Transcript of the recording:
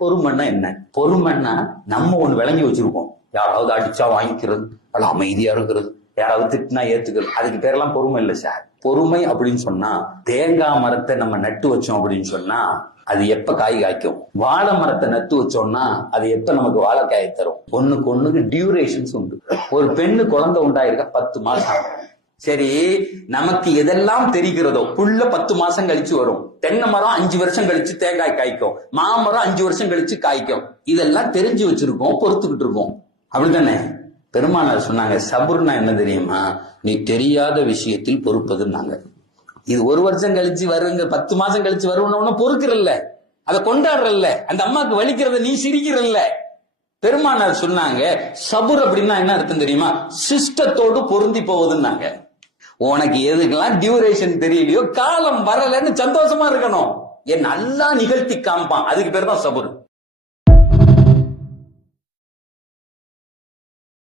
பொறுமைன்னா என்ன? பொறுமைன்னா நம்ம ஒண்ணு விளங்கி வச்சிருக்கோம். யாராவது அடிச்சா வாங்கிக்கிறது, அது அமைதியா இருக்கிறது, யாராவது திட்டினா ஏத்துக்கிறது, அதுக்கு பேரெல்லாம் பொறுமை இல்லை சார். பொறுமை அப்படின்னு சொன்னா தேங்காய் மரத்தை நம்ம நட்டு வச்சோம் அப்படின்னு சொன்னா அது எப்ப காய் காய்க்கும். வாழை மரத்தை நட்டு வச்சோம்னா அது எப்ப நமக்கு வாழைக்காயை தரும். ஒண்ணுக்கு டியூரேஷன்ஸ் உண்டு. ஒரு பெண்ணு குழந்தை உண்டாயிருக்க 10 மாசம். சரி, நமக்கு எதெல்லாம் தெரிகிறதோ புல்ல 10 மாசம் கழிச்சு வரும். தென்னை மரம் 5 வருஷம் கழிச்சு தேங்காய் காய்க்கும். மாமரம் 5 வருஷம் கழிச்சு காய்க்கும். இதெல்லாம் தெரிஞ்சு வச்சிருக்கோம், பொறுத்துக்கிட்டு இருக்கோம். அப்படித்தானே? பெருமானார் சொன்னாங்க, சபுர்னா என்ன தெரியுமா? நீ தெரியாத விஷயத்தில் பொறுப்பதுன்னாங்க. இது 1 வருஷம் கழிச்சு வருங்க, 10 மாசம் கழிச்சு வருவன பொறுக்கிறல்ல, அதை கொண்டாடுறல்ல, அந்த அம்மாக்கு வலிக்கிறத நீ சிரிக்கிறல்ல. பெருமானார் சொன்னாங்க, சபுர் அப்படின்னா என்ன அர்த்தம் தெரியுமா? சிஸ்டத்தோடு பொருந்தி போவதுன்னாங்க. உனக்கு எதுக்கெல்லாம் டியூரேஷன் தெரியலையோ, காலம் வரலன்னு சந்தோஷமா இருக்கணும். என் நல்லா நிகழ்த்தி காமிப்பான், அதுக்கு பேர் தான் சபுர்.